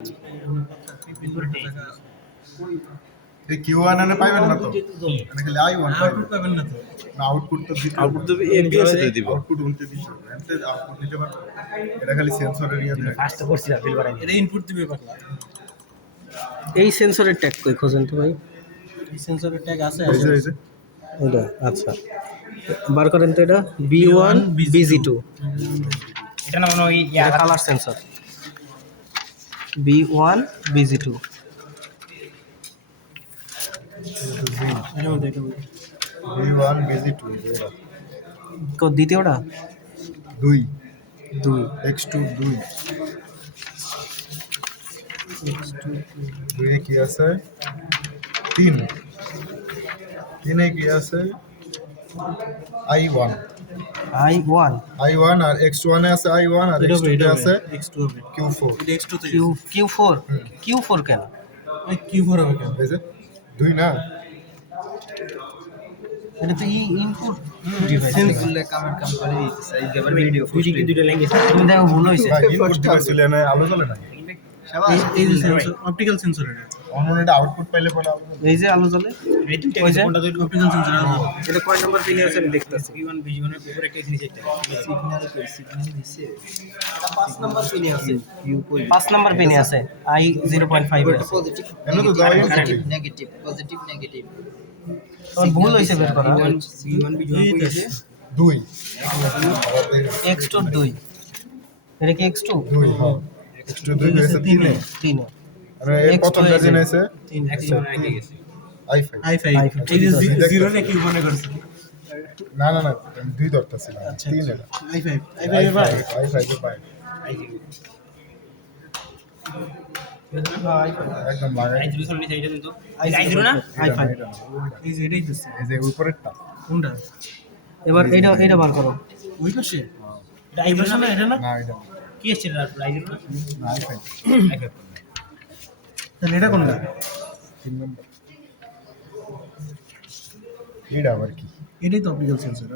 এই Q one এনে পাইবেন না তো, মানে খালি আই ওয়ান পাইবেন না তো। না আউটপুট তো দিতে, আউটপুট তো এপিএস তে দিব। আউটপুট উনতে দিতে হবে, এতে আউটপুট দিতে পারবে। এটা খালি সেন্সরের ইয়ে থাকে। ফার্স্ট করছি ফিল করাই এটা ইনপুট দিবে পারলা। এই সেন্সরের ট্যাগ কই খোঁজেন তো ভাই? এই সেন্সরের ট্যাগ আছে এই যে এই যে এটা আচ্ছা, বার করেন তো। এটা B1 BG2, এটা না মনে হয় এটা কালার সেন্সর। B1 BG2 এর মধ্যে এটা V1 BG2 কো দ্বিতীয়টা 2 2 X2 2 2 এ কি আছে 3 3 এ কি আছে I1 I1 I1 আর X1 এ আছে I1 আর X2 তে আছে X2 হবে Q4 এটা X2 তে Q4 Q4 কেন? এই Q4 হবে কেন? এই যে 2 না এটা তো ইনপুট ডিভাইস। সেন্সরলে কামের কাম করে দিতেছে এই গেবার ভিডিও ফুটেজ দুটো ল্যাঙ্গুয়েজ তুমি দেখো ভুল হইছে। ইনপুট ডিভাইস হলে না আলো জ্বলে না। এই যে সেন্সর অপটিক্যাল সেন্সর এটা অন্য এটা আউটপুট পাইলে পরে আলো জ্বলে। এই যে আলো জ্বলে, এই দুইটা ওই যে কোনটা দুইটা অপটিক্যাল সেন্সর এটা কয় নাম্বার পিনে আছে আমি দেখতাছি। V1 V1 এর উপরে একটা জিনিস একটা সিগন্যাল দিছে। 5 নাম্বার পিনে আছে, 5 নাম্বার পিনে আছে I0.5 এর। পজিটিভ এনে তো দাও নেগেটিভ পজিটিভ নেগেটিভ তোর ভুল হইছে বের করা। V1 V1 কইছে 2 X2 2, এটা কি X2 2 হ্যাঁ X2 2 হয়েছে 3 এ 3 আর এই প্রথম কাজিন আছে 3 X1 আগে গেছে i5 i5 এই যে 0 নে কি মনে করছে না না না 2 ধরতেছিল 3 এর i5 এর ভাই i5 এর পাই একদম লাগাই i0 সামনে সাইডে দিন তো i0 না i5। এই যে এটাই তো এই যে উপরেরটা কোনটা এবার এটা বার করো। ওই পাশে এটা i0 না এটা না না এটা কি আছে এটা i0 না না i5 তাহলে এটা কোনটা 3 নম্বর এটা আবার কি এটাই তো অপটিক্যাল সেন্সর